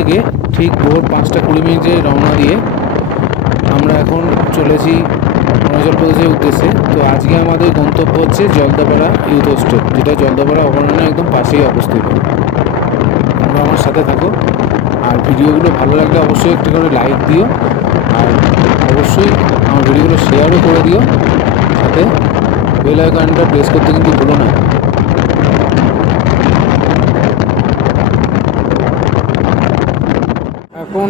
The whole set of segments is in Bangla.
থেকে ঠিক ভোর 5:20 রওনা দিয়ে আমরা এখন চলেছি অরুণাচল প্রদেশের উদ্দেশ্যে। তো আজকে আমাদের গন্তব্য হচ্ছে জলদাপাড়া ইউথ হোস্টেল, যেটা জলদাপাড়া অভয়ারণ্যের একদম পাশেই অবস্থিত। তোমরা আমার সাথে থাকো, আর ভিডিওগুলো ভালো লাগলে অবশ্যই একটা করে লাইক দিও, আর অবশ্যই আমার ভিডিওগুলো শেয়ারও করে দিও। সাথে বেল আইকনটা প্রেস করতে কিন্তু ভুলো না। এখন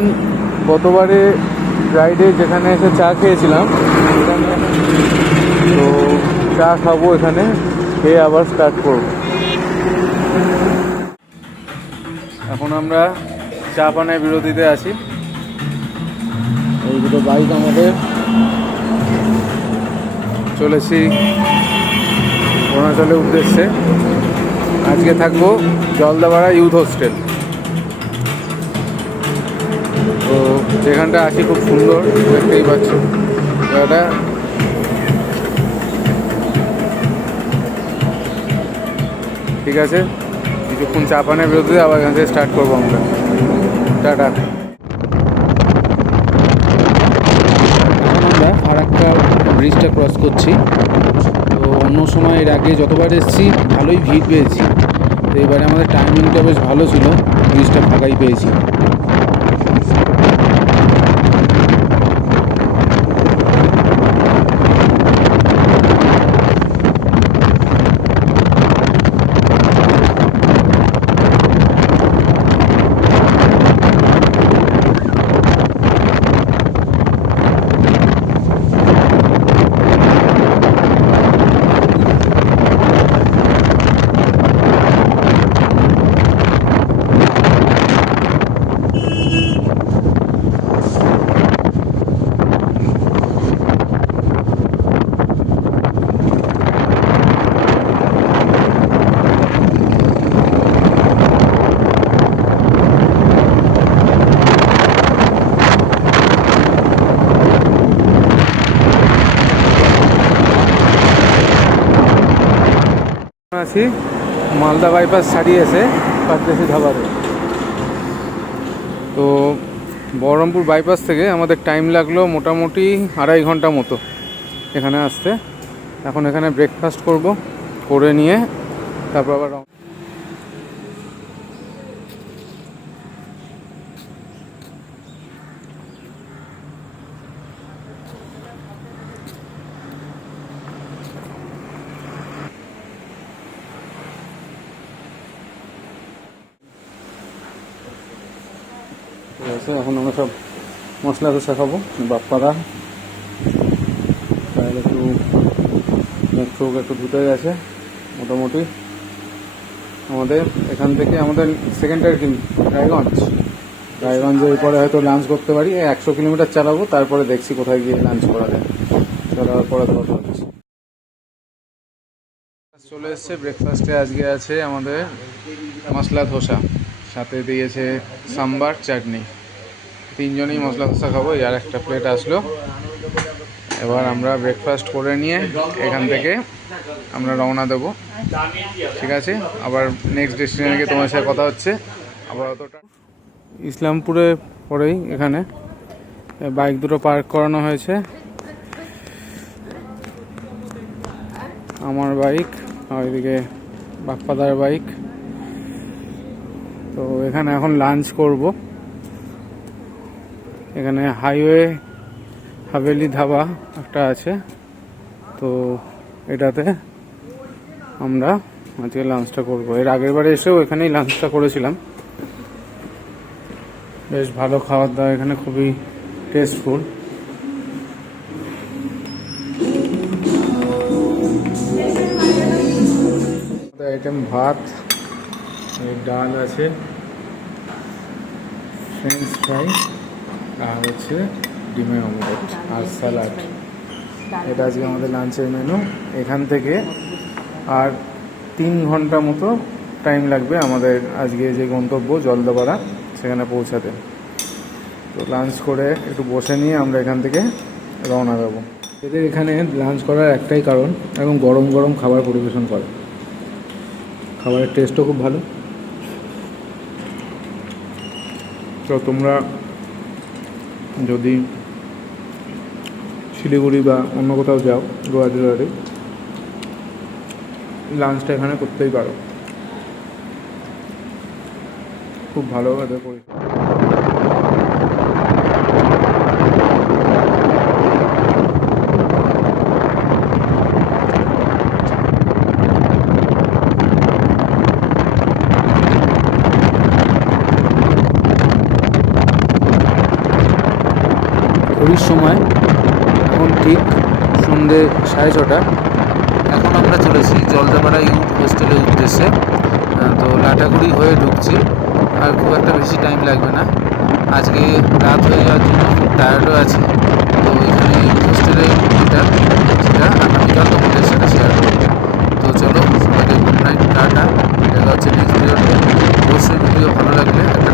গতবারে রাইডে যেখানে এসে চা খেয়েছিলাম সেখানে, তো চা খাবো এখানে, খেয়ে আবার স্টার্ট করব। এখন আমরা চা পানের বিরতিতে আছি। এই দুটো বাইক আমাদের, চলেছি অরুণাচলের উদ্দেশ্যে। আজকে থাকবো জলদাপাড়া ইউথ হোস্টেল। তো যেখানটা আছি খুব সুন্দর, দেখতেই পাচ্ছ জায়গাটা। ঠিক আছে, কিছুক্ষণ চা পানের বিরতিতে আবার এখান থেকে স্টার্ট করবো আমরা। টাটা। এখন আমরা ফারাক্কা ব্রিজটা ক্রস করছি। তো অন্য সময় এর আগে যতবার এসেছি ভালোই ভিড় পেয়েছি, তো এবারে আমাদের টাইমিংটা বেশ ভালো ছিল, ব্রিজটা ফাঁকাই পেয়েছি। আছি মালদা বাইপাস ছাড়িয়ে এসে পারদেশি ধাবাতে। তো বহরমপুর বাইপাস থেকে আমাদের টাইম লাগলো মোটামুটি 2.5 ঘন্টা মতো এখানে আসতে। এখন এখানে ব্রেকফাস্ট করব, করে নিয়ে তারপর আবার এখন আমরা সব মশলা কষা খাবো। বাপ্পারা তাহলে একটু মুখ চোখ একটু ধুতে গেছে মোটামুটি। আমাদের এখান থেকে আমাদের সেকেন্ড টার্গেট রায়গঞ্জের পরে হয়তো লাঞ্চ করতে পারি। 100 কিলোমিটার চালাবো, তারপরে দেখছি কোথায় গিয়ে লাঞ্চ করা যায়। চালাবার পরে কথা হচ্ছে। চলে এসছে ব্রেকফাস্টে। আজকে আছে আমাদের মশলা ধোসা, সাথে দিয়েছে সাম্বার চাটনি। 3 জনই মশলা ধোসা খাবো। আর একটা প্লেট আসলো। এবার আমরা ব্রেকফাস্ট করে নিয়ে এখান থেকে আমরা রওনা দেবো। ঠিক আছে, আবার নেক্সট ডেস্টিনেশনে গিয়ে তোমার সাথে কথা হচ্ছে। আবার অতটা ইসলামপুরে পরেই এখানে বাইক দুটো পার্ক করানো হয়েছে। আমার বাইক আর এদিকে বাপ্পাদার বাইক। তো এখানে এখন লাঞ্চ করব। এখানে হাইওয়ে হাভেলি ধাবা একটা আছে, তো এটাতে আমরা আজকে লাঞ্চটা করব। এর আগের বারে এসেও এখানেই লাঞ্চটা করেছিলাম। বেশ ভালো খাবার দাওয়া এখানে, খুবই টেস্টফুল। আইটেম ভাত, ডাল আছে, ফ্রেঞ্চ ফ্রাই, আর হচ্ছে ডিমের অমলেট আর স্যালাড। এটা আজকে আমাদের লাঞ্চের মেনু। এখান থেকে আর 3 ঘন্টা মতো টাইম লাগবে আমাদের আজকে যে গন্তব্য জলদাপাড়া সেখানে পৌঁছাতে। তো লাঞ্চ করে একটু বসে নিয়ে আমরা এখান থেকে রওনা দেবো। এদের এখানে লাঞ্চ করার একটাই কারণ, এবং গরম গরম খাবার পরিবেশন করে। খাবারের টেস্টও খুব ভালো। তো তোমরা যদি শিলিগুড়ি বা অন্য কোথাও যাও গোয়া জেলারে, লাঞ্চটা এখানে করতেই পারো, খুব ভালো এদের পরিষেবা। ঘড়ির সময় এখন ঠিক সন্ধ্যে 6:30। এখন আমরা চলেছি জলদাপাড়া ইউথ হোস্টেলের উদ্দেশ্যে। তো লাটাগুড়ি হয়ে ঢুকছি, আর খুব একটা বেশি টাইম লাগবে না। আজকে রাত হয়ে যাওয়ার জন্য খুব টায়ার্ডও আছি। তো এখানে ইউথ হোস্টেলের যেটা সেটা আগামীকাল তোমাদের সাথে শেয়ার করবো। তো চলো, সবাইকে গুড নাইট, টাটা। দেখা হচ্ছে নেক্সট ভিডিওতে। অবশ্যই ভিডিও ভালো লাগলে একটা